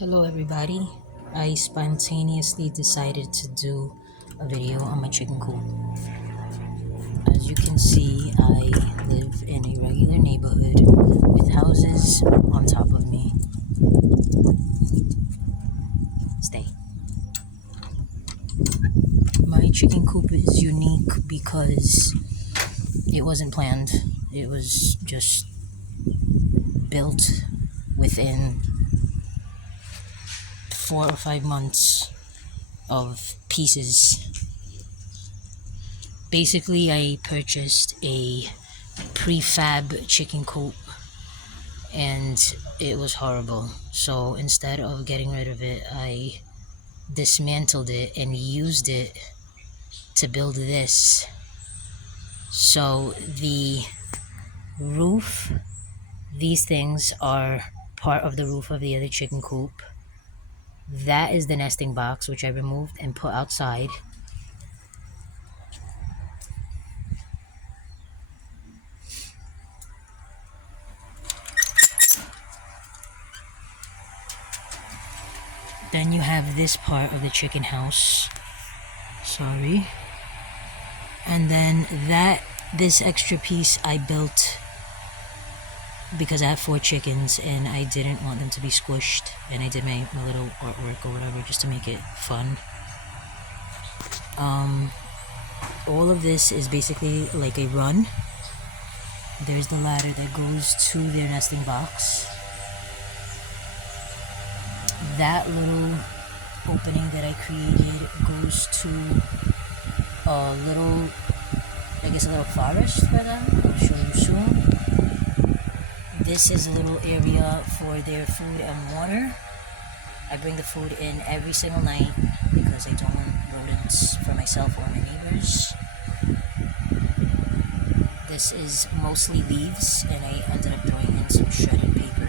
Hello everybody. I spontaneously decided to do a video on my chicken coop. As you can see, I live in a regular neighborhood with houses on top of me. Stay. My chicken coop is unique because it wasn't planned. It was just built within 4 or 5 months of pieces. Basically, I purchased a prefab chicken coop and it was horrible. So instead of getting rid of it, I dismantled it and used it to build this. So the roof, these things are part of the roof of the other chicken coop. That is the nesting box, which I removed and put outside. Then you have this part of the chicken house. Sorry. And then this extra piece I built because I have 4 chickens and I didn't want them to be squished, and I did my little artwork or whatever just to make it fun. All of this is basically like a run. There's the ladder that goes to their nesting box. That little opening that I created goes to a little, I guess a little forest for them. I'll show you soon. This is a little area for their food and water. I bring the food in every single night because I don't want rodents for myself or my neighbors. This is mostly leaves, and I ended up throwing in some shredded paper.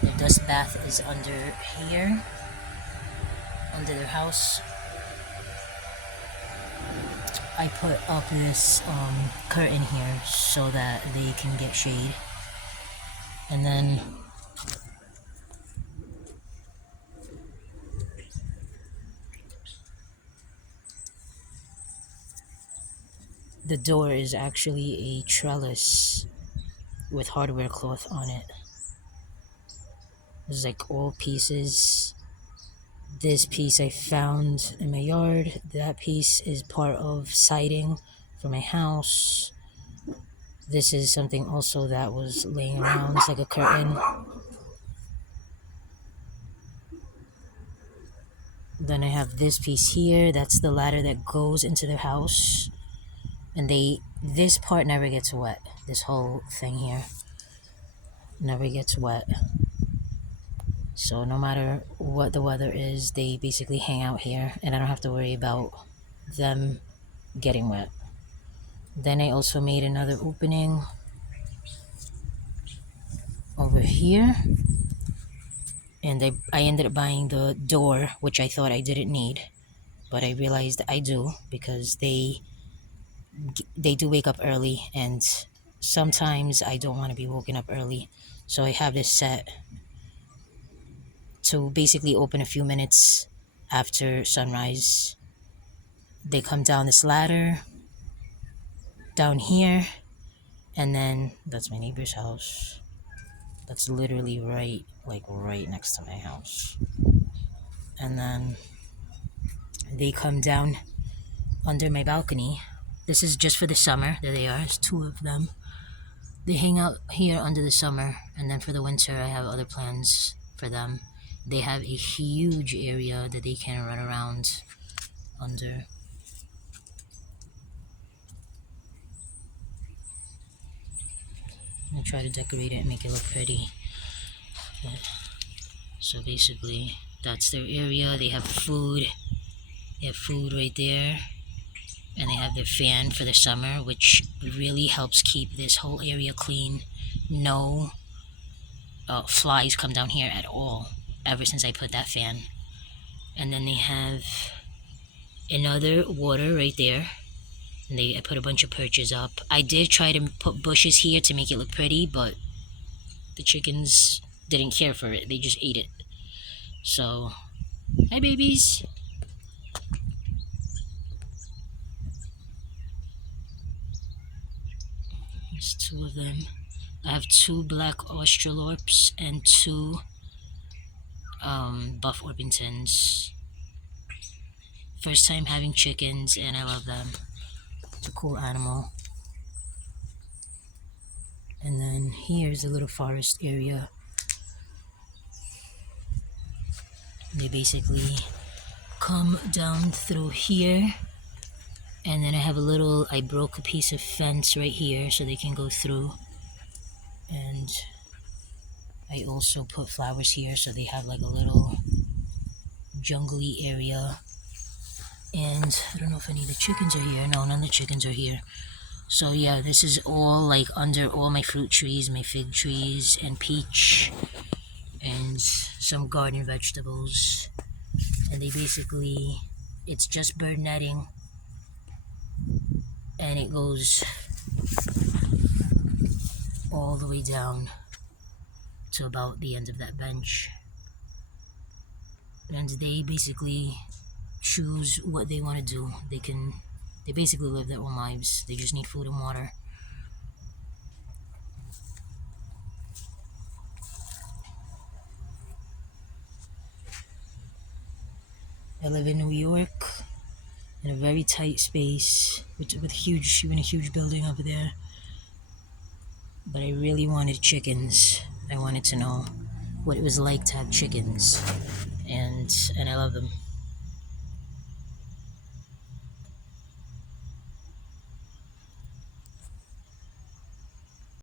The dust bath is under here, under their house. I put up this curtain here so that they can get shade. And then the door is actually a trellis with hardware cloth on it. It's like all pieces. This piece I found in my yard. That piece is part of siding for my house. This is something also that was laying around. It's like a curtain. Then I have this piece here. That's the ladder that goes into their house. And this part never gets wet. This whole thing here never gets wet. So no matter what the weather is, they basically hang out here and I don't have to worry about them getting wet. Then I also made another opening over here, and I ended up buying the door, which I thought I didn't need, but I realized I do because they do wake up early, and sometimes I don't want to be woken up early. So I have this set to basically open a few minutes after sunrise. They come down this ladder down here, and then that's my neighbor's house. That's literally right next to my house. And then they come down under my balcony. This is just for the summer. There they are. There's 2 of them. They hang out here under the summer, and then for the winter I have other plans for them. They have a huge area that they can run around under. I'm gonna try to decorate it and make it look pretty. So basically, that's their area. They have food. They have food right there. And they have their fan for the summer, which really helps keep this whole area clean. No flies come down here at all ever since I put that fan. And then they have another water right there. And I put a bunch of perches up. I did try to put bushes here to make it look pretty, but the chickens didn't care for it. They just ate it. So, hi babies. There's two of them. I have two black Australorps and two buff Orpingtons. First time having chickens, and I love them. It's a cool animal. And then here's a little forest area. They basically come down through here, and then I broke a piece of fence right here so they can go through. And I also put flowers here so they have like a little jungly area. And I don't know if any of the chickens are here. No, none of the chickens are here. So yeah, this is all like under all my fruit trees, my fig trees, and peach, and some garden vegetables. And they basically, it's just bird netting, and it goes all the way down to about the end of that bench. And they basically choose what they want to do. They basically live their own lives. They just need food and water. I live in New York in a very tight space with a huge building over there. But I really wanted chickens. I wanted to know what it was like to have chickens, and I love them.